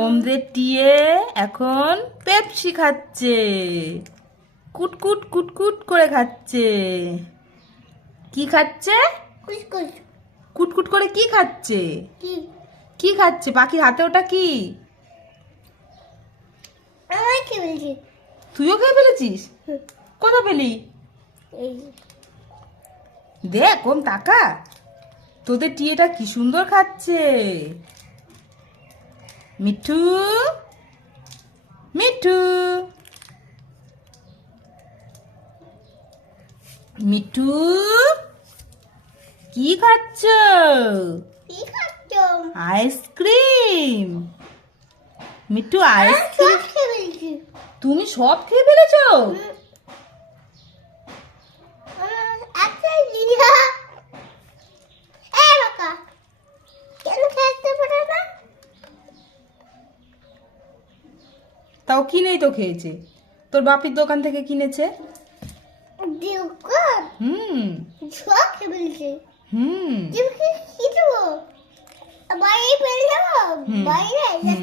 ওমদের টিয়ে এখন পেপসি খাচ্ছে, কুটকুট কুটকুট করে খাচ্ছে। কি খাচ্ছে? কুটকুট করে কি খাচ্ছে? কি খাচ্ছে? পাখির হাতে ওটা কি? তুইও খেয়ে ফেলেছিস? কোথা পেলি? দেখ ওম তাকা, তোদের টিয়েটা কি সুন্দর খাচ্ছে। মিঠু, মিঠু, মিঠু, কি খাচ্ছ? আইসক্রিম। মিঠু আইসক্রিম? তুমি সব খেয়ে ফেলেছো? তাও কিনেই তো খেয়েছে, তোর বাপির দোকান থেকে কিনেছে। হুম হুম হুম।